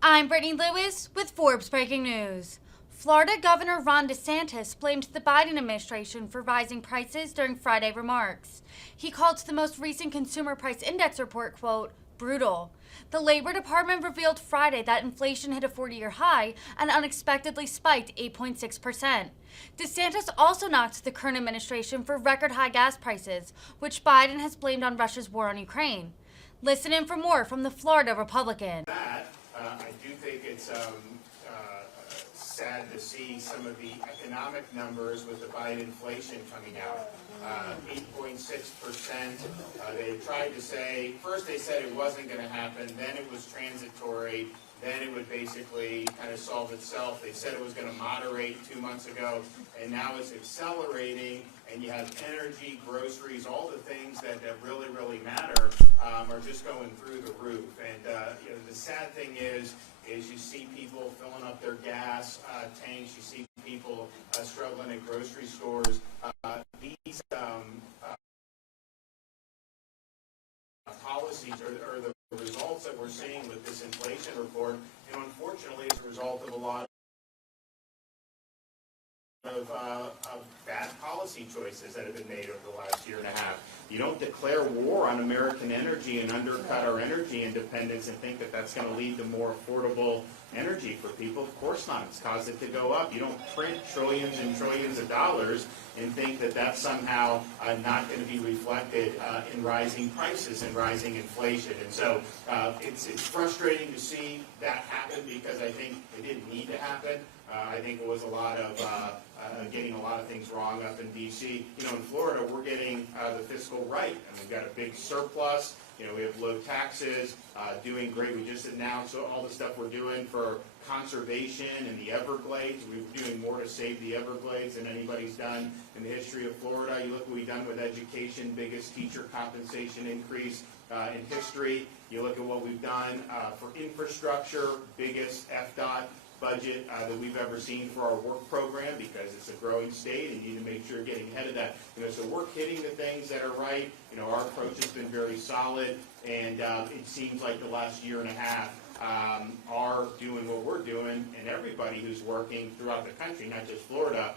I'm Brittany Lewis with Forbes Breaking News. Florida Governor Ron DeSantis blamed the Biden administration for rising prices during Friday remarks. He called the most recent Consumer Price Index report, quote, brutal. The Labor Department revealed Friday that inflation hit a 40-year high and unexpectedly spiked 8.6%. DeSantis also knocked the current administration for record high gas prices, which Biden has blamed on Russia's war on Ukraine. Listen in for more from the Florida Republican. I do think it's sad to see some of the economic numbers with the Biden inflation coming out. 8.6%. They tried to say, first they said it wasn't going to happen, then it was transitory, then it would basically kind of solve itself. They said it was going to moderate 2 months ago, and now it's accelerating, and you have energy, groceries, all the things that really, really matter are just going through the roof. And the sad thing is you see people filling up their gas tanks, you see people struggling at grocery stores. These policies are the results that we're seeing with this inflation report, and unfortunately it's a result of a lot of bad policy choices that have been made over the last year and a half. You don't declare war on American energy and undercut our energy independence and think that that's going to lead to more affordable energy for people. Of course not. It's caused it to go up. You don't print trillions and trillions of dollars and think that that's somehow not going to be reflected in rising prices and rising inflation. And so it's frustrating to see that happen because I think it didn't need to happen. I think it was a lot of getting a lot of things wrong up in D.C. In Florida, we're getting the fiscal right, and we've got a big surplus. We have low taxes, doing great. We just announced all the stuff we're doing for conservation in the Everglades. We're doing more to save the Everglades than anybody's done in the history of Florida. You look what we've done with education, biggest teacher compensation increase in history. You look at what we've done for infrastructure, biggest FDOT budget that we've ever seen for our work program because it's a growing state and you need to make sure you're getting ahead of that. So we're hitting the things that are right. Our approach has been very solid, and it seems like the last year and a half are doing what we're doing, and everybody who's working throughout the country, not just Florida,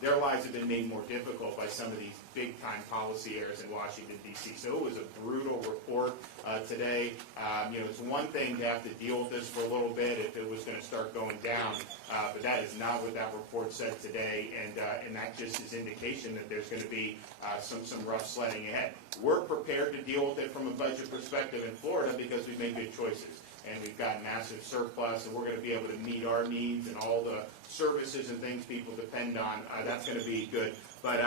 their lives have been made more difficult by some of these big-time policy errors in Washington, D.C. So it was a brutal report today. It's one thing to have to deal with this for a little bit if it was going to start going down, but that is not what that report said today, and that just is indication that there's going to be some rough sledding ahead. We're prepared to deal with it from a budget perspective in Florida because we've made good choices. And we've got massive surplus, and we're going to be able to meet our needs and all the services and things people depend on. That's going to be good. But,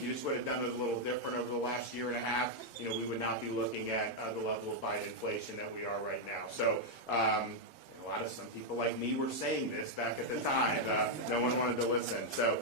you just would have done it a little different over the last year and a half. We would not be looking at the level of Biden inflation that we are right now. So some people like me were saying this back at the time. No one wanted to listen. So